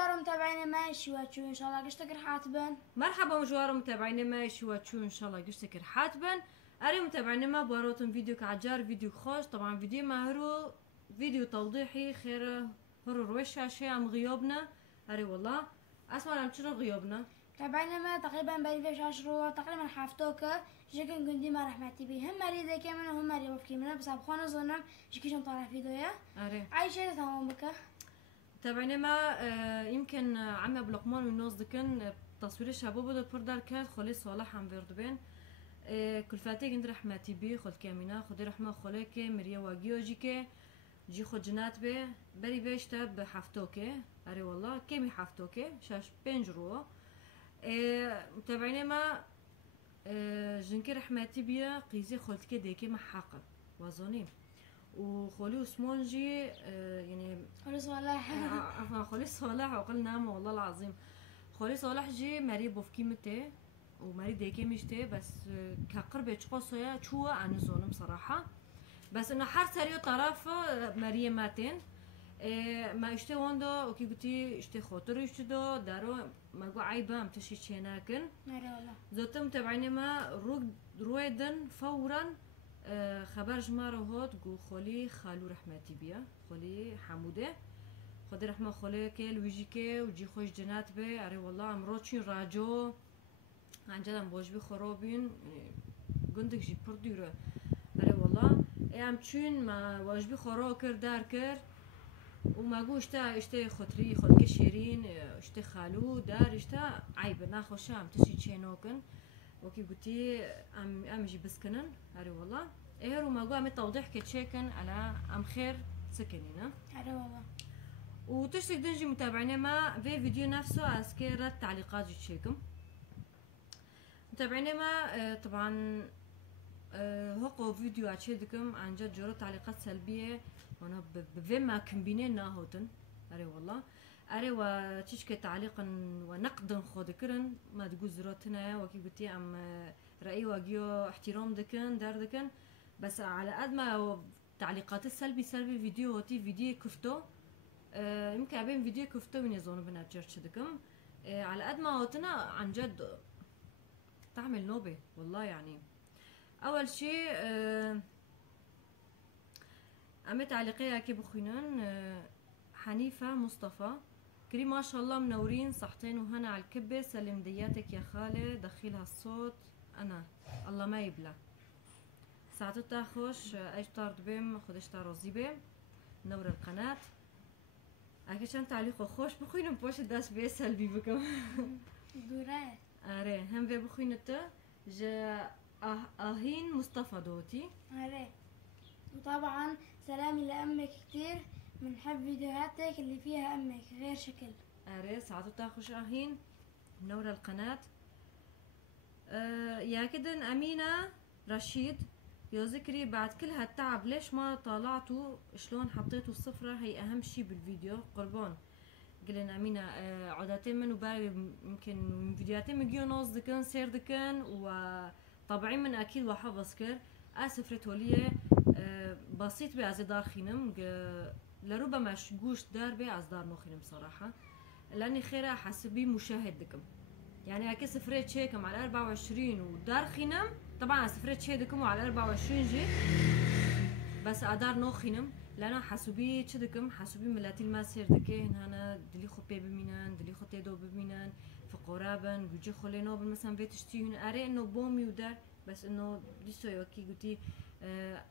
مجوار متابعينا ماشي واتشو ان شاء الله قشتك حاتبن. مرحبا مجوار متابعينا ماشي واتشو ان شاء الله قشتك حاتبن. اري متابعينا ما باروتن فيديو كعجار فيديو خوش طبعا فيديو ماهرو فيديو توضيحي خير هرو روشة شيء عم غيابنا. اري والله اسمع عم شنو غيابنا متابعينا ما تقريبا بقالي 10 تقريبا حافتوكا جيكن كندي ما رحمتي بي هم مريضة كمان هم مريضة بفكي منها بس أبخونا ظنم جيكيشن طالع فيديويا اري عايشة تمام بك. متابعينا ما يمكن عم ابو لقمان والناس دكن تصوير الشباب بدو بردار كات خلي صالح عم بيردبين كل فاتي عند رحمتي بي خد كامينا خدي رحمه خليك مريا واجيوجيك جي خد جنات به بري بيشتا بحفتوكي اري والله كيمي حفتوكي شاش بنجرو متابعينا ما جنكي رحمتي بيا قيزي خلتك ديكي محقق وظني وخولي وسمونجي يعني خلص صالح خولي صالح وقلنا ما والله العظيم خولي صالح جي مري بوفكي متى ومري ديكي مشتي بس كقرب تشقصيا شو عن زونم صراحه بس انه حر سريو طرف مريم ماتين ما اشتي وندو اوكي قلتي اشتي خاطر اشتدو دارو ما قو عيبه متشي شيناكن مري والله زوتم تبعيني ما رويدن فورا خبر جمارو هات قو خولي خالو رحمتي بيا خولي حموده خدي رحمه خولي كي لويجيكي وجي خوش جنات بي اري والله امروتشين راجو عن جد ام بوش بي خرابين قندك جي برديره اري والله ام تشون ما واجبي خرا كر دار كر وما قو اشتا خطري خلك شيرين اشتا خالو دار اشتا عيب ناخوش ام تشي تشينوكن وكي قلتي ام جي بسكنن اري والله ايه وما قو ام توضيح كتشيكن على ام خير سكنينا مري والله وتشتك دنجي متابعينا ما في فيديو نفسه اسكير التعليقات جي تشيكم متابعينا ما طبعا هقو فيديو اتشيدكم عن جد جرى تعليقات سلبية وانا بفيما كمبينين ناهوتن اري والله اري وتشكي تعليقا ونقدا خودكرن ما تقول زراتنا وكي قلتي ام رأي واجيو احترام دكن دار دكن بس على قد ما تعليقات السلبي سلبي فيديو هوتي فيديو كفتو يمكن بين فيديو كفتو من يزون بنات جرش دكم على قد ما هوتنا عن جد تعمل نوبة والله يعني اول شيء عم تعليقيها كي بخينان حنيفه مصطفى كريم ما شاء الله منورين صحتين وهنا على الكبه سلم دياتك يا خاله دخيلها الصوت انا الله ما يبلى ساعتو تاخوش ايشتار دبيم خدش تاروزيبه نور القناه اكيشان تعليق خوش بخينم بوش داش بيه سلبي بكم دورات اري هم في بخينته جا اهين مصطفى دوتي مري وطبعا سلامي لأمك كتير بنحب فيديوهاتك اللي فيها أمك غير شكل. اري ساعتو تاخوش اهين منورة القناة يا كدن امينة رشيد يا ذكري بعد كل هالتعب ليش ما طالعتوا شلون حطيتوا الصفرة هي اهم شي بالفيديو قربان قلنا امينة عادتين من وبالي يمكن من فيديوهاتين مجيو ناس دكن سير دكن وطبعين من اكيد وحافظ كر اسف ريتوليه بسيط بأزدار خينم لربما شجوش دار بأزدار مخينم صراحة لاني خيرا حسبي مشاهد دكم يعني هكي سفريت شيكم على 24 ودار خينم طبعا سفريت شيكم على 24 جي بس ادار نو خينم لأنا حسبي تشدكم حسبي ملاتي ما سير دكين هنا دلي خبي بمينان دلي خطي دو بمينان في قرابا وجي خلينو مثلا بيت تشتيون اري انه بومي ودار بس انه لسه يوكي قلتي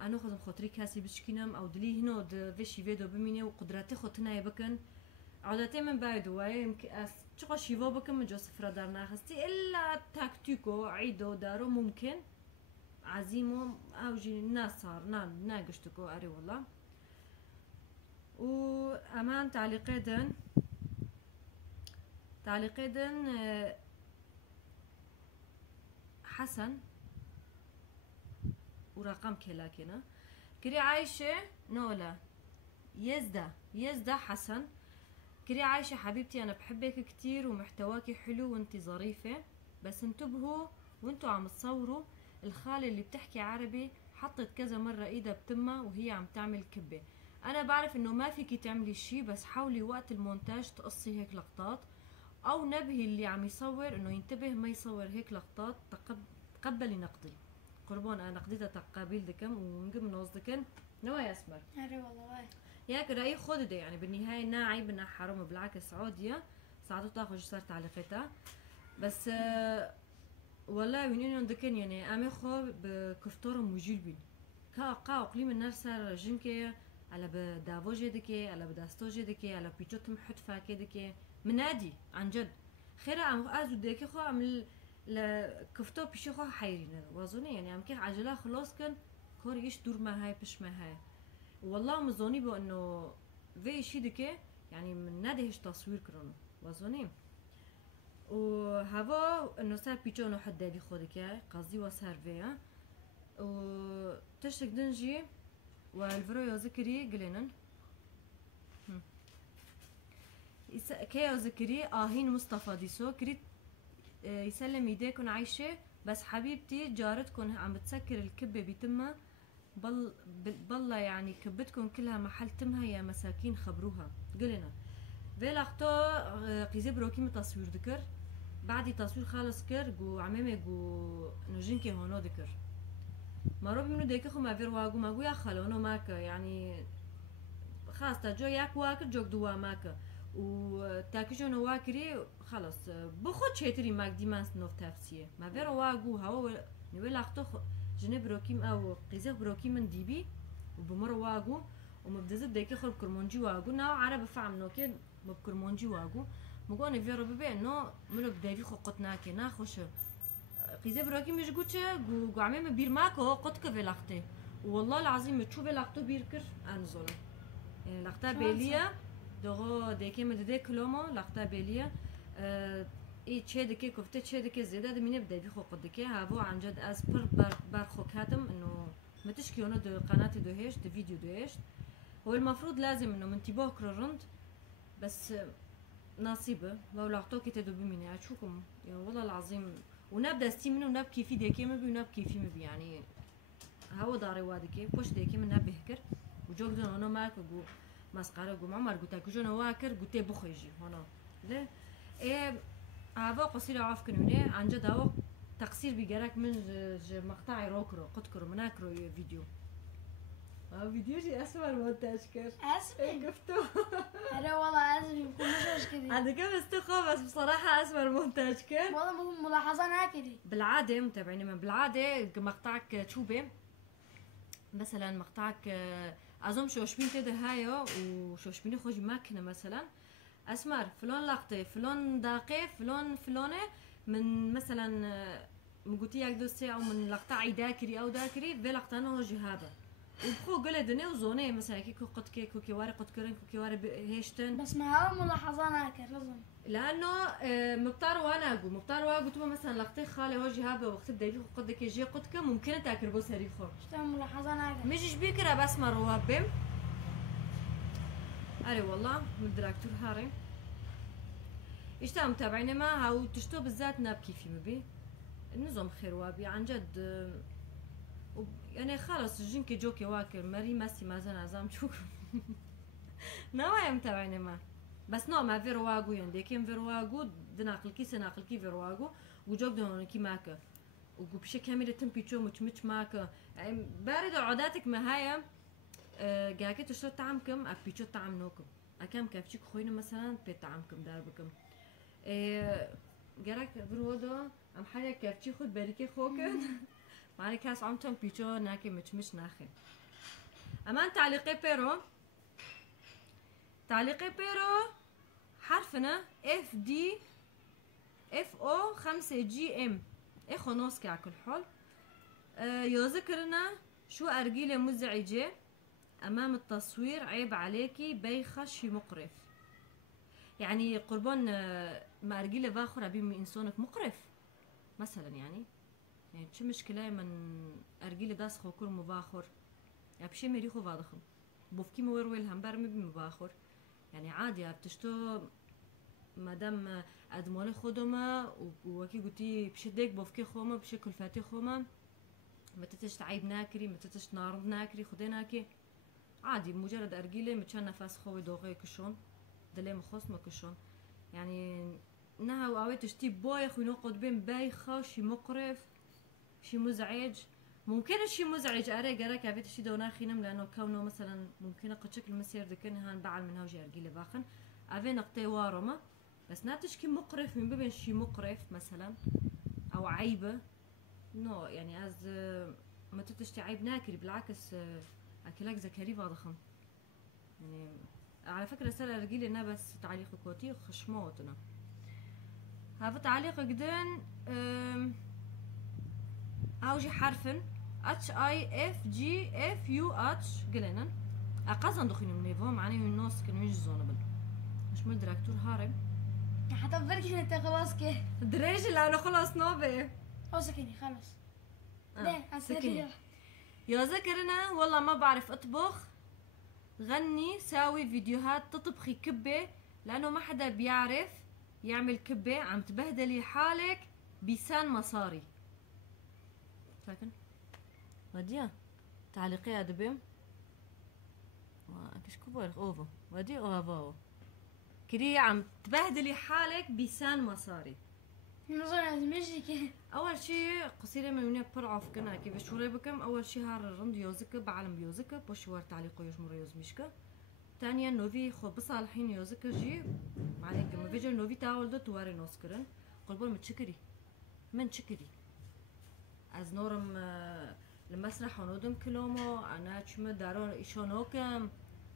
انا خذم خاطري كاسي بشكينم او دلي هنا فيشي فيديو بميني وقدراتي خطنا يبكن عادتي من بعد واي يمكن تشقى شيفو بكن من جو سفرة دارنا خستي الا تاكتيكو عيدو دارو ممكن عزيمو او جي ناس صار ناقشتكو اري والله وامان تعليقيدن حسن ورقم كلاكنا كري عايشة نولا يزدا حسن كري عايشة حبيبتي انا بحبك كتير ومحتواكي حلو وانتي ظريفة بس انتبهوا وانتوا عم تصوروا الخالة اللي بتحكي عربي حطت كذا مرة ايدها بتمها وهي عم تعمل كبة انا بعرف انه ما فيكي تعملي شي، بس حاولي وقت المونتاج تقصي هيك لقطات، او نبهي اللي عم يصور انه ينتبه ما يصور هيك لقطات. تقبلي نقدي قربان، انا نقديتها تقابيل دكم ونقم نوز دكن نوايا اسمر. هري والله واي ياك رأي خود ده يعني بالنهاية نا عيب نا حرام، بالعكس عودية ساعته تاخذ صار تعليقتها بس والله من انه دكن يعني امي خو بكفتور مجلبين قا اقليم النار صار جنكي على بدافو جدكي على بداستو جدكي على بيجوت محد فاكي دكي منادي عن جد خير ام ازو دكي خو عمل لكفتو بيشي خو حيرين وظني يعني ام كي عجله خلاص كان كوري ايش دور ما هاي بش ما هاي والله مظني بو انه في شي دكي يعني من نادي هيش تصوير كرونو وظني وهذا انه صار بيجو انه حد دابي خودك قصدي وصار فيها وتشتك دنجي والفرويو ذكري قلنن كيو ذكري آهين مصطفى ديسو كريت يسلم يديكن عايشة بس حبيبتي جارتكن عم بتسكر الكبة بتمها بالله يعني كبتكن كلها محل تمها يا مساكين خبروها قلنا بلاختو قيزي بروكي تصوير ذكر بعد تصوير خالص كر جو عمامي جو نجينكي هونو ذكر ما روب منو ديكي خو ما فير واقو ما قو يا خلونو ماك يعني خلاص تاجو ياك واكر جوك دوا ماك وتاكيجو نواكري خلاص بخود شيتري ماك ديمانس نوف تافسيه ما فير واقو هوا نويل اختو جنب بروكيم او قيزي بروكي من ديبي وبمر واقو ومبدزت ديكي خو بكرمونجي واقو نا عرب فعم نوكي بكرمونجي واقو مقوني فيرو ببي انه ملوك دايفي خو قطناكي ناخوش قيزي بروكي مش قوتشه قو عمي بير ماكو قطك في لاختي والله العظيم تشوف لاختو بيركر انزل يعني لاختا بيليا دوغو ديكي مددي كلومو لاختا بيليا اي تشي دكي كفته تشي دكي زياده دمينه بدايفي خو قدكي هافو عن جد از بر خو كاتم انه ما تشكيونه دو قناتي دو هيش دو فيديو دو هيش هو المفروض لازم انه من تيبوه كررند بس نصيبه لو لاختو كي تدو بميني اشوفكم يعني والله العظيم ونبدا ستيمن ونب كيفي ديكي مبي ونب كيفي مبي يعني هوا داري وادكي بوش ديكي من نب هكر وجوك دون انا ماك وجو مسقره جو عمر قلت لك جو نواكر قلت بخيجي هنا لا ايه هذا قصير عاف كنوني عن جد هو تقصير بيجرك من مقطع روكرو قدكرو مناكرو فيديو فيديو جي اسمر مونتاج كر اسمر قفتو هري والله اسمر يكون مش كذي عندك مستخو بس بصراحة اسمر مونتاج كر والله ملاحظة ناكري بالعادة متابعيني من بالعادة مقطعك تشوبي مثلا مقطعك أظن شوشبين تده هايو وشوشبيني خوش ماكنة مثلا أسمر فلان لقطة فلان داقي فلانة من مثلا مقوتي دوستي أو من لقطة داكري أو داكري في لقطة أنا جهابة وبخو قلة دنيا وزونة مثلا كيكو قد كيكو كيواري قد كرين كيواري هيشتن بس ما هو ملاحظة ناكر لازم لانه مبطار وانا تبغى مثلا لقطي خالي وجه هذا وقت بدي قد كيجي قد كم ممكن تاكل بو سريخو شتا ملاحظة ناكر مش بيكره بس مرواب اري والله من دراكتور هاري اشتا متابعين ما هاو تشتو بالذات ناب كيفي مبي النظام خير وابي عن جد يعني خلص جنكي جوكي واكر مري ماسي مازن عزام شوك نوايا متابعين ما بس نوع ما فيرواغو يعني كيم فيرواغو دناقل كي سناقل كي فيرواغو وجوك دهون كي ماكا وبشي كاميرا تمبيتشو مش ماكا يعني بارد عاداتك ما هاي جاكي تشتو طعمكم ابيتشو طعم نوكم اكام كافشيك خوينا مثلا بي طعمكم داربكم جراك برودو ام حاجه كافشي خد بريكي خوكن مالي كاس عمتم بيتشو ناكي مش ناخي امان تعليقي بيرو حرفنا اف دي اف او 5 جي ام اخو نوسكي على كل حال يذكرنا شو ارجيله مزعجه امام التصوير عيب عليكي بايخه شي مقرف يعني قربان ما ارجيله باخر ابي من انسانك مقرف مثلا يعني شو مشكله من ارجيله داس خو كل مباخر يعني بشي مريخو واضخم بوفكي مورويل هم برمي بمباخر يعني عادي بتشتو مادام ادمال خودما وكي قلتي بشدك بوفكي خوما بشكل فاتي خوما ما تتش تعيب ناكري ما تتش نار ناكري خدي ناكي عادي مجرد أرجيلة متشان نفس خوي دوغي كشون دلي مخص ما كشون يعني انها وقاويت تشتي بايخ ونقعد بين بايخة شي مقرف شي مزعج ممكن شي مزعج اريك عبيت شي دونا خينم لانه كونه مثلا ممكن قد شكل مسير دكن هان بعل من هوجي ارجيلة باخن افي نقطي وارمة بس ناتشكي مقرف من بين شي مقرف مثلا او عيبة نو يعني از ما تتشتي عيب ناكري بالعكس اكلك ذكري واضخم يعني على فكرة سأل ارجيلي انا بس تعليق كوتي خشموتنا هذا تعليق جدًا أوجي حرفن H I F G F U H قلنا أقصد دخيني من نيفو معني من النص كانوا يجزون بل مش من الدكتور هارم حتى بركي انت خلاص كده دريج لأنه خلاص نوبة هو سكني خلاص ليه سكني يا ذكرنا والله ما بعرف أطبخ غني ساوي فيديوهات تطبخي كبة لأنه ما حدا بيعرف يعمل كبة عم تبهدلي حالك بيسان مصاري ساكن وديا تعليقي أدبيم كش كبر أوفا ودي أوفا كري عم تبهدلي حالك بيسان مصاري نظن مشي كده أول شي قصيرة من برعوف كنا كيف شوري بكم أول شي هار الرند يوزك بعلم بيوزك بوشوار تعليقه يجمر يوز مشكا تانيا نوفي خو بصالحين يوزك جي معليك ما فيجر نوفي تاولدو تواري نوسكرن قلبون متشكري من شكري از نورم المسرح ونودم كلومو انا چما دارون ایشانوکم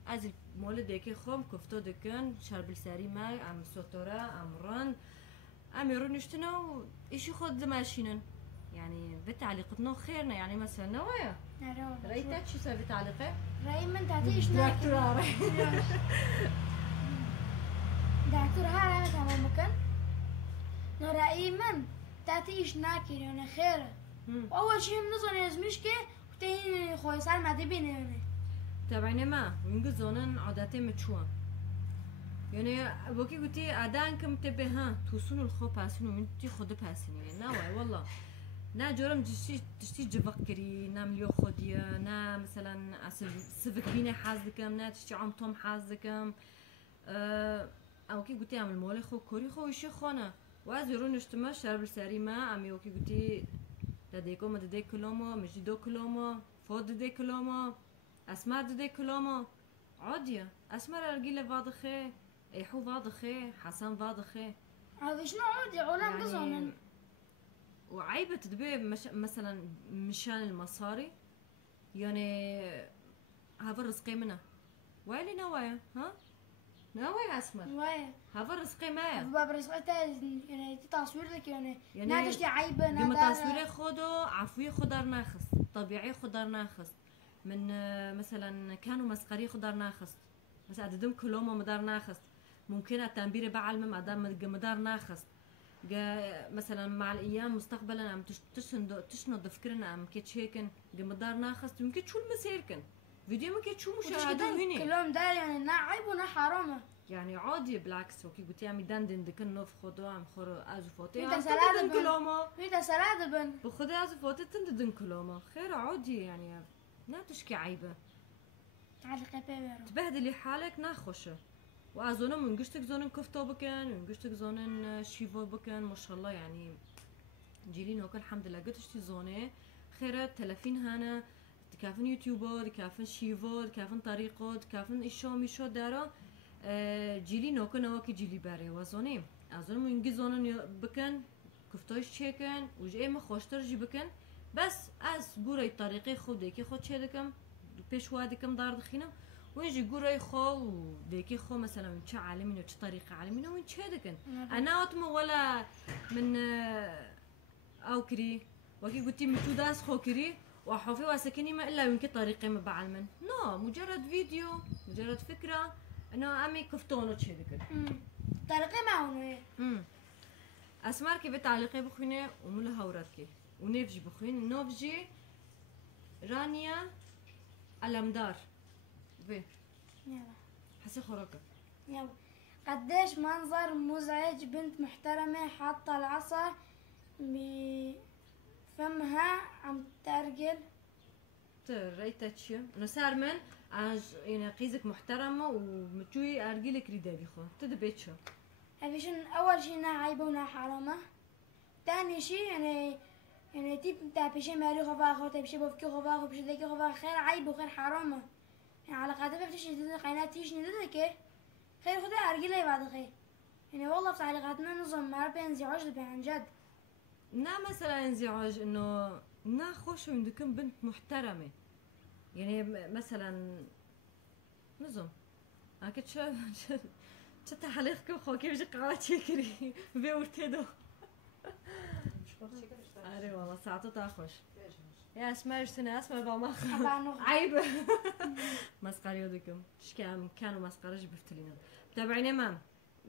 از مولد دیکی خوم کفتو دکن شرب السری مای ام سوتورا ام رن ام يرونشتنو ايشي خود ماشينن يعني بتعليقتنا خيرنا يعني مثلا نوايا رأيتك شو سوي تعليقه؟ رأي من تعطيش ناكل دكتور هذا مثلا ممكن رأي من تعطيش ناكل يعني خير أول شيء بنظن يزمش كه وتاني خوي صار ما تبين يعني تابعيني ما ونجزونن عاداتي متشوان يعني بوكي قلتي عادان كم تبي ها توصون الخو باسون ومنتي خود باسني ناوي والله نا جورم تشتي جفكري نا مليو خوديا نا مثلا سفك بينا حازكم نا تشتي عمتم حازكم او كي قلتي عمل مولي خو كوري خو وشي خونا وازيرون اشتما شرب الساري ما امي وكي قلتي داديكو ما دادي كلومو مجي دو كلومو فود دادي كلومو اسماء دادي كلومو عوديا اسماء رجيلة واضخة ايحو واضخة حسن واضخة هذا شنو عودي علام بظنن وعيبة تدبي مثلا مشان المصاري يعني هذا الرزقي منه ويلي نوايا ها نوايا اسمر وايا هذا الرزقي مايا باب رزقته يعني تصوير لك يعني نادشتي عيبة لما تصويري خدو عفوي خضار ناخص طبيعي خضار ناخص من مثلا كانوا مسقري خضار ناخص بس عددهم كلهم مدار ناخص ممكن التنبير بعلم مدار ناخص مثلا مع الايام مستقبلا عم تشنض فكرنا عم كيتشيكن مدار ناخص يمكن شو المسيركن فيديو ممكن شو مشاهدة هني كلهم دار يعني نا عيب ونا حرامه يعني بالعكس وكي قلت عم دندن دكن نوف خدو عم خورو ازو فوتي انت سلادة كلومو انت سلادة بن بخدي ازو فوتي تندن كلومو خير عادي يعني لا تشكي عيبه تعلقي بيرو تبهدلي حالك ناخوشه وازونم ونقشتك زونن كفتو بكن ونقشتك زونن شيفو بكن ما شاء الله يعني جيلين هوك الحمد لله قلتشتي زونه خير تلفين هانا دكافن يوتيوبو دكافن شيفو دكافن طريقو دكافن ايشو ميشو دارو جيلي نوكو نواكي جيلي باري وزوني ازونم ونقي زونن بكن كفتوش تشيكن وجي ما خوشتر جي بكن بس از قوري طريقي خود ديكي خود شيدكم بيشوا ديكم دار دخينم ويجي قوري خو ديكي خو مثلا من شا عالمين وش طريقة عالمين وين شيدكن انا اتمو ولا من او كري وكي قلتي متو داس خو كري وحوفي واسكني ما الا يمكن طريقي ما بعلمن نو مجرد فيديو مجرد فكرة انه امي كفتونو تشيدكن طريقي معونه اسمار كي بتعليقي بخينه وملا هوراتكي ونفجي بخين نوفجي رانيا الامدار في يلا حسي خروكه يلا قديش منظر مزعج بنت محترمة حاطة العصا بفمها عم ترجل رأيت تشي إنه صار من يعني قيزك محترمة ومتجوي أرجلك ريدا بيخو تدبيت شو عشان أول شي إنها عيبة وإنها حرامة. تاني شي يعني تيب بتاع بشي مالي خفاخو تبشي بوفكي خفاخو بشي ذكي خفاخو خير عيب وخير حرامة. يعني على قادة بفتش ندد قينات تيش نددك خير خدا أرجلي بعد خير. يعني والله في تعليقاتنا نظم ما بينزي عجل عن جد. نا مثلا انزعاج إنه نا خوش عندكم بنت محترمة يعني مثلا نظم أكيد شو تحليقكم خو كيف جي قاعد يكري بيورتدو أري والله ساعته تاخش يا اسمع سنة اسمع بما عيب مسخر يودكم شكام كانوا مسخرج بفتلينا تابعيني مام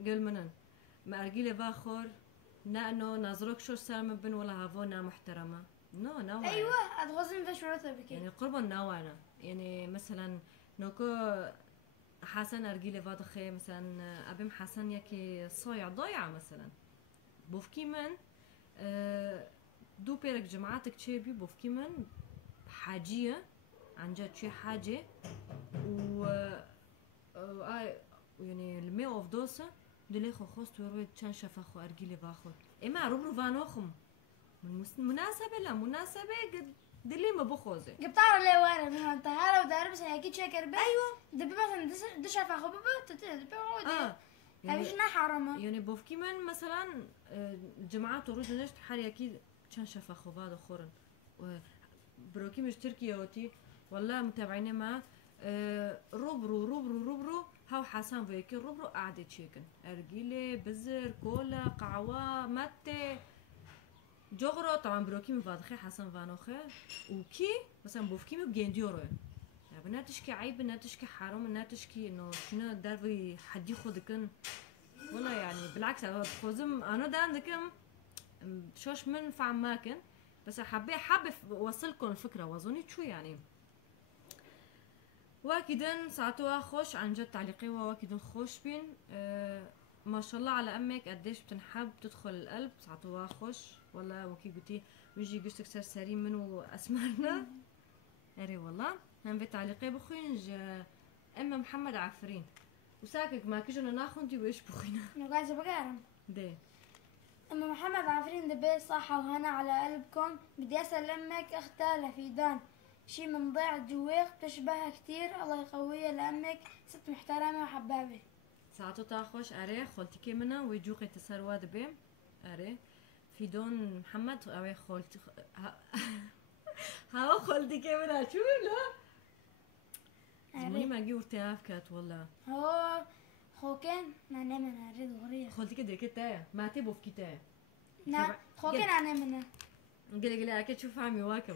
قل منن ما أرجيلي باخر نا إنه نظرك شو صار من بن ولا هافونا محترمة نو أيوة أتغزم في شروطه بكي يعني قربا نوانا يعني مثلا نوكو حسن أرجيلي فاضخي مثلا أبيم حسن يكي صايع ضايعة مثلا بوفكي من دو بيرك جماعتك تشيبي بوفكي من حاجية عن جد شي حاجة و يعني المي اوف دوسة دلي خو خوست وروي تشان شفاخو أرجيلي فاخو إما روبرو فانوخم مناسبة لا مناسبة قد دلي ما بخوزي قبطار لي وارد من انتهى ودار بس هيك شكر بي أيوة دبي مثلا دش عفاخو بابا تدبي عودي يعني هبيش حرامة يعني بوفكي من مثلا الجماعات وروج نشت حالي أكيد كان شفاخو بعد خورن بروكي مش تركيا وتي والله متابعيني ما روبرو هاو حسن فيكي روبرو قاعدة تشيكن أرجيلي بزر كولا قعوة متى جغرو طبعا بروكي مفادخي حسن فانوخي وكي مثلا بوفكي مبجنديورو يعني بناتشكي عيب بناتشكي حرام بناتشكي إنه شنو دارفي حد ياخذكن والله يعني بالعكس أنا بخوزم أنا ده عندكم شوش من فعماكن بس حابب اوصلكم الفكره واظني شو يعني واكيدن ساعتها خوش عن جد تعليقي واكيدن خوش بين ما شاء الله على امك قديش بتنحب تدخل القلب ساعتها خوش والله وكي قلتي ويجي قشتك سرسرين منو اسمرنا اري والله هم بتعليقي بخينج اما محمد عفرين وساكك ما كجنا ناخذ ويش بخينا نقاش بقارن ده أما محمد عفرين دبي صحة وهنا على قلبكم. بدي أسأل أمك أختها لفيدان شي من ضيع جويق تشبهها كتير الله يقويها لأمك ست محترمة وحبابة ساعتو تاخوش أري خلتكي منا ويجوقي تسروا دبي أري فيدون محمد أري خلتي هاو خلتكي منا شو لا زماني ما جي ارتياف كات والله هو خوكن نانا منا ريد غرية خلتكي ديكتا ما تبو في كتا نا خوكن نانا منا قلي أكيد شوف عمي واكم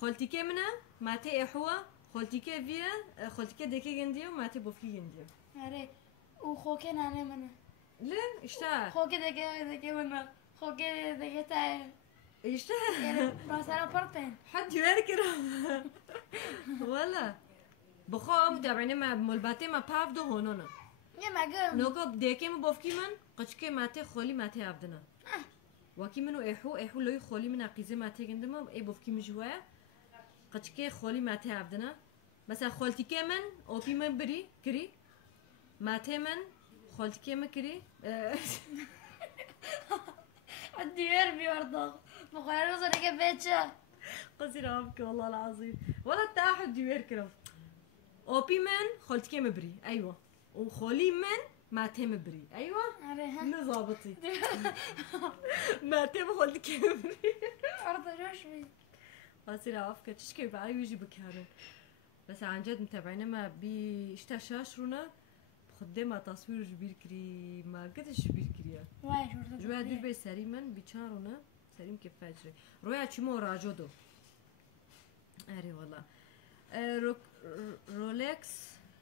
خلتكي منا ما تي إحوا خلتكي فيا خلتكي ديكي جنديو ما تبو في جنديو أري وخوكن نانا منا لين اشتاق خوكي ديكي منا خوكي ديكي تاي اشتاق يعني راسنا برتين حد يذكر ولا بخوام تابعيني ما ملباتي ما بافدو هونونا يا ما قل نوكو ديكي مبوفكي من قشكي ماتي خولي ماتي عبدنا وكي منو إيحو لوي خولي من عقيزة ماتي عندما إيه بوفكي مجوايا قشكي خولي ماتي عبدنا مثلا خولتي كمان أو في من بري كري ماتي من خولتي كمان كري عندي يربي برضه بخير وصل كيف بيتشا قصير أبكي والله العظيم ولا تاحد ديوير كرف أو في من خولتي كمان بري أيوة وخولي من ما تم بري ايوه نظابطي ما تم خلت كبري عرض جوشبي قصير عفكة تشكي بعي ويجي بكارن بس عن جد متابعينا ما بيشتاشاشرونا بخدمة تصوير جبير كري ما قدش جبير كريا جوا دير بي سريما بيشارونا سريم كيف فاجري رويا تشمو راجودو اري والله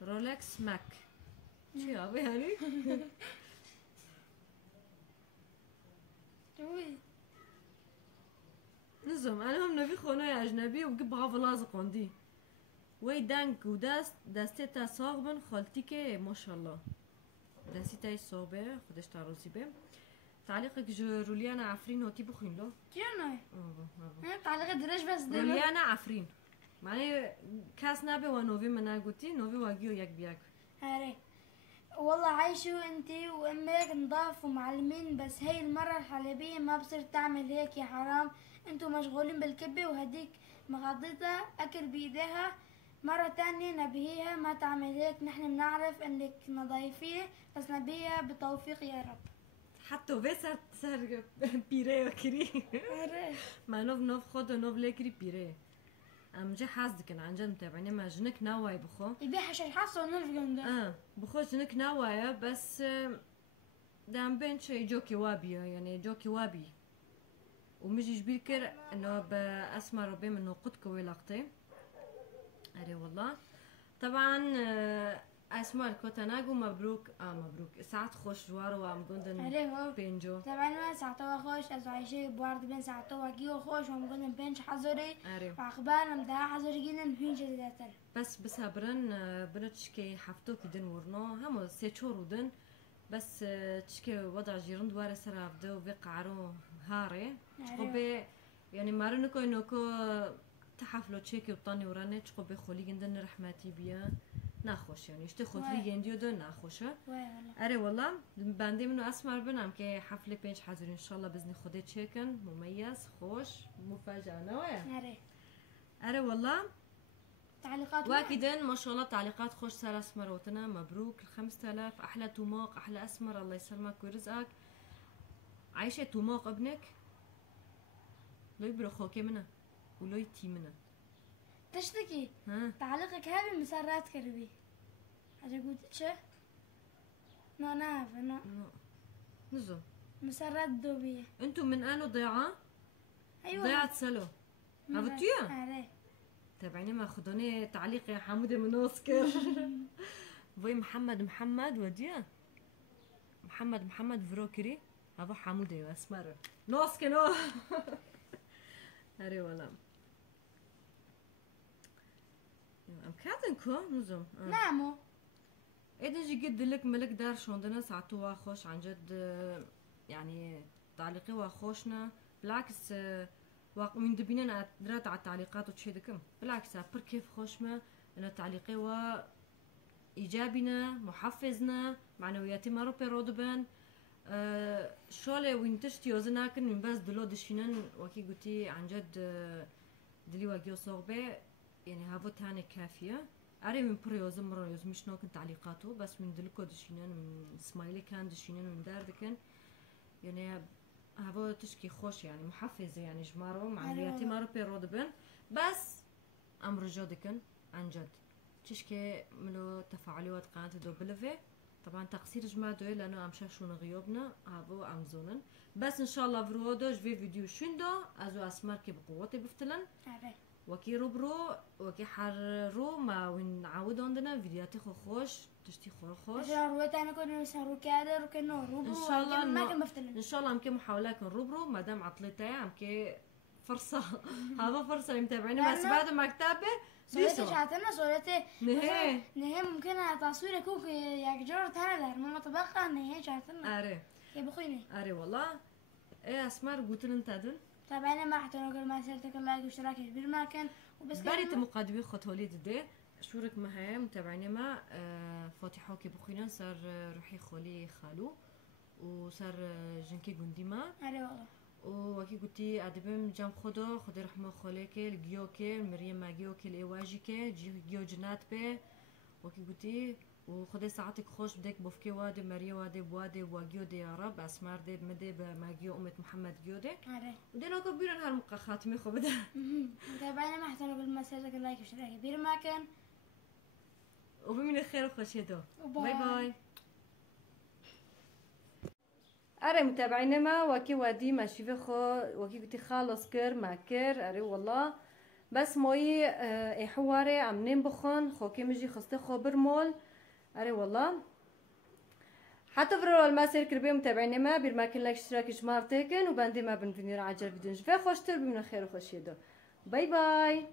رولكس ماك شو أبي يعني؟ نزم أنا هم نبي خونة أجنبي وجب غاف لازق عندي وي دانك داستي تا صاغبن خالتيكي ما شاء الله داستي تاي صوبة خدش تعرضي بهم تعليقك روليانا عفرين هوتي بخين له كيانو تعليق درج بس روليانا عفرين معنی کس نبه و نوی من قلتي نوي واجيو يك بياك. هاري والله عايشوا انتي وامك نضاف ومعلمين، بس هي المرة الحليبية ما بصير تعمل هيك يا حرام. انتوا مشغولين بالكبة وهديك مغطيتها اكل بايديها. مرة تانية نبهيها ما تعمل هيك، نحن بنعرف انك نظيفية، بس نبهيها بتوفيق يا رب. حتى بسر سر بيري وكري. ما نوف خود نوف لكري بيري. ام جا حاسدكن عن جد متابعيني ما جنك ناواي بخو. يبيع شي حاسه نلف جنده. بخو جنك ناوايا بس دام بين شي جوكي وابي يعني جوكي وابي. ومجي جبيكر انه باسمع ربي منه قد كوي لقطي. اري والله. طبعا اسمع الكوتاناغو مبروك مبروك ساعات خوش جوار وام قندن بينجو طبعا ما ساعتها خوش از عايشه بوارد بين ساعتها وجيو خوش وام قندن بينج حضري واخبار مدا حضري جينا فين جداتر بس هبرن بنتشكي حفتو كدن ورنو هم سيتشور ودن بس تشكي وضع جيرند وارا سراف دو بقعرو هاري تقبي يعني مارنكو انكو تحفلو تشيكي وطاني وراني تقبي خولي جندن رحمتي بيا ناخوش يعني اشتي خطلي جنديو دو ناخوشه اري والله باندي منو اسمر بنام كي حفله بينج حاضر ان شاء الله باذن خدي تشيكن مميز خوش مفاجاه نواه اري والله تعليقات واكيدا ما شاء الله تعليقات خوش صار اسمر وتنا مبروك 5000 احلى توماق احلى اسمر الله يسلمك ويرزقك عايشه توماق ابنك لو يبرو خوكي منه ولو يتي منه تشتكي تعليقك هذه مسرات كربي حاجة قلت شو نعرف انا نزو مسرات دوبية انتو من انو ضيعة ايوه ضيعت سلو هبطيها عليه تابعيني ما خدوني تعليق يا حمودة من اوسكار بوي محمد وديا محمد فروكري هذا حمودة اسمر نوسكي نو هاري ولا ام كاتنكو نزوم نعمو اذا جي قد لك ملك دار شوندنا ساعتو واخوش عن جد يعني تعليقي واخوشنا بالعكس من دبينا درات على التعليقات وتشيدكم بالعكس بر كيف خوشما انا تعليقي و ايجابنا محفزنا معنوياتي ما روبي رودبان شولي وين تشتي وزناكن من بس دلو دشينن وكي قلتي عن جد دلي واقيو صوبي يعني هافو تاني كافية أري من بريوز مريوز مش نوكن تعليقاته بس من دلكو دشينن من سمايلي كان دشينن من داردكن يعني هافو تشكي خوش يعني محفزة يعني جمارو معنوياتي مارو بيرودبن بس أمر جودكن عن جد تشكي ملو تفاعليات قناة دو بلفي طبعا تقصير جماعة دوي لأنه أمشاشون غيوبنا هافو أمزونن بس إن شاء الله فرودو جفي فيديو شندو أزو أسمار كي بقوتي بفتلن وكي روبرو وكي حررو ما وين نعاود عندنا فيديوهات خوش تشتي خوش رويت انا كنا نسهرو كادر وكنا روبرو ان شاء الله ما كان مفتلن ان شاء الله امكن محاولات نروبرو مادام عطلتي امكن فرصه هذا فرصه متابعيني بس بعد ما كتابه سولتي شاتنا سولتي نهي ممكن تصوير كوك يا جرة هلا ماما طبخة نهي شاتنا اري يا بخيني اري والله ايه اسمار قلت لن تدل طبعا انا ما احترم ما سالتك لايك واشتراك كبير ما كان وبس بريت مقادمي خط وليد دي شورك معايا متابعيني ما فاتحه كي بخينا صار روحي خولي خالو وصار جنكي قنديما اري والله وكي قلتي ادبم جام خدا رحمه خالك الجيوكي مريم ماجيوكي الاواجيكي جيو جنات به وكي قلتي وخدي ساعتك خوش بدك بوفكي وادي مريم وادي بوادي واجيو دي يا رب اسمار دي بمدي بماجيو امة محمد جيودي ودينا كبيرن هالمقا خاتمي خو بدا متابعينا ما احترم بالمساجد لايك واشتراك كبير ما كان وبمن الخير وخش يدو باي باي اري متابعينا ما وكي وادي ما شيفي خو وكي قلتي خالص كر ما كر اري والله بس موي اي حواري عم بخون خوكي مجي خسته خبر مول اري والله حتى فرو الماسير كربي متابعينا ما بير ما كان لايك اشتراك جمار تيكن وباندي ما بنفينير عجل فيديو نشوفه خوشتر بمن الخير وخش يدو باي باي